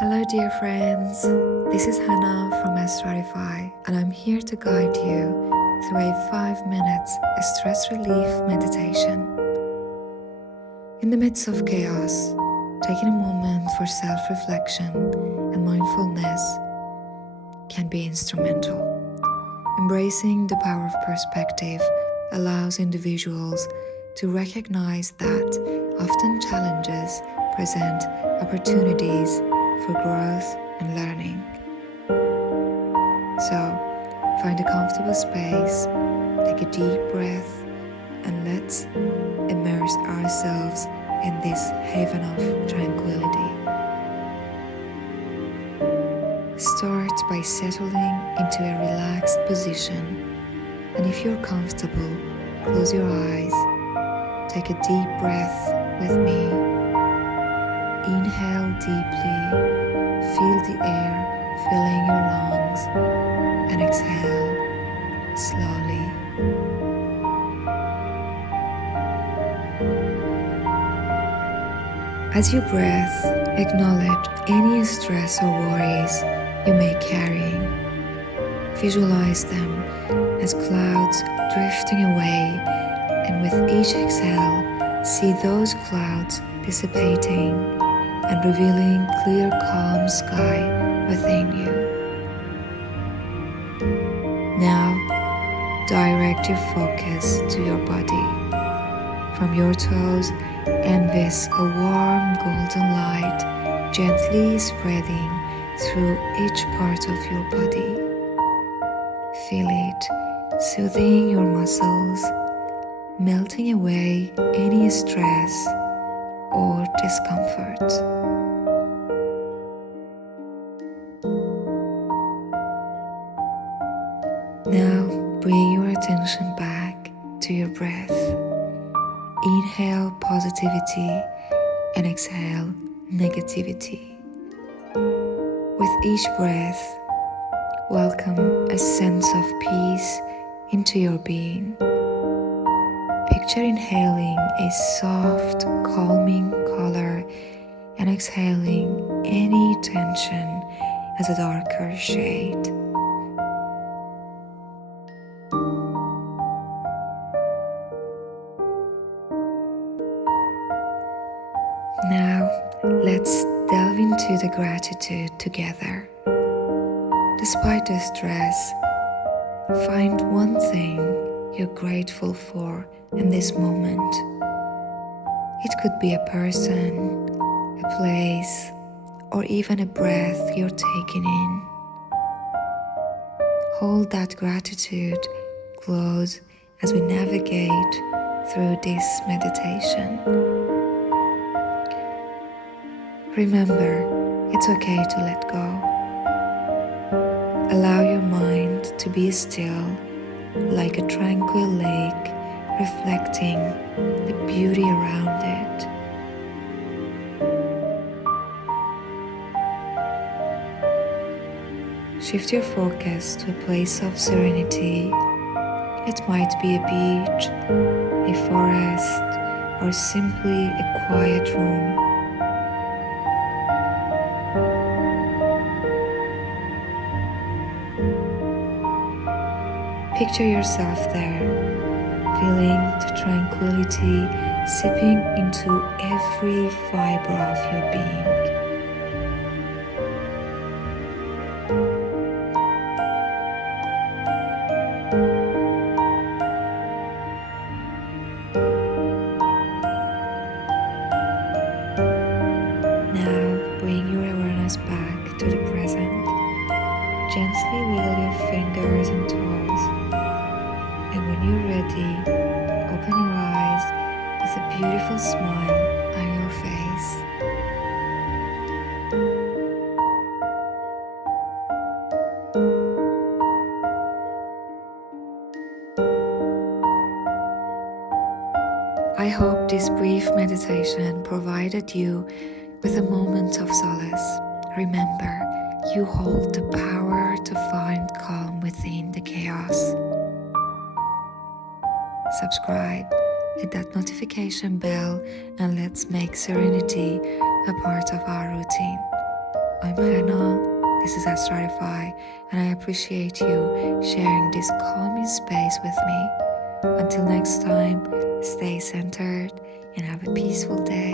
Hello dear friends, this is Hannah from Stratify and I'm here to guide you through a 5-minute stress relief meditation. In the midst of chaos, taking a moment for self-reflection and mindfulness can be instrumental. Embracing the power of perspective allows individuals to recognize that often challenges present opportunities for growth and learning. So, find a comfortable space, take a deep breath, and let's immerse ourselves in this haven of tranquility. Start by settling into a relaxed position, and if you're comfortable, close your eyes. Take a deep breath with me. Inhale deeply, feel the air filling your lungs, and exhale slowly. As you breathe, acknowledge any stress or worries you may carry. Visualize them as clouds drifting away, and with each exhale, see those clouds dissipating and revealing clear, calm sky within you. Now, direct your focus to your body. From your toes, envis a warm golden light gently spreading through each part of your body. Feel it soothing your muscles, melting away any stress or discomfort. Now bring your attention back to your breath. Inhale positivity and exhale negativity. With each breath, welcome a sense of peace into your being. Picture inhaling a soft, calming color and exhaling any tension as a darker shade. Now, let's delve into the gratitude together. Despite the stress, find one thing you're grateful for in this moment. It could be a person, a place, or even a breath you're taking in. Hold that gratitude close as we navigate through this meditation. Remember, it's okay to let go. Allow your mind to be still, like a tranquil lake, reflecting the beauty around it. Shift your focus to a place of serenity. It might be a beach, a forest, or simply a quiet room. Picture yourself there, feeling the tranquility seeping into every fiber of your being. Now bring your awareness back to the present. Gently wiggle your fingers and toes. And when you're ready, open your eyes with a beautiful smile on your face. I hope this brief meditation provided you with a moment of solace. Remember, you hold the power to find calm within the chaos. Subscribe, hit that notification bell, and let's make serenity a part of our routine. I'm Hannah, this is Astrify, and I appreciate you sharing this calming space with me. Until next time, stay centered and have a peaceful day.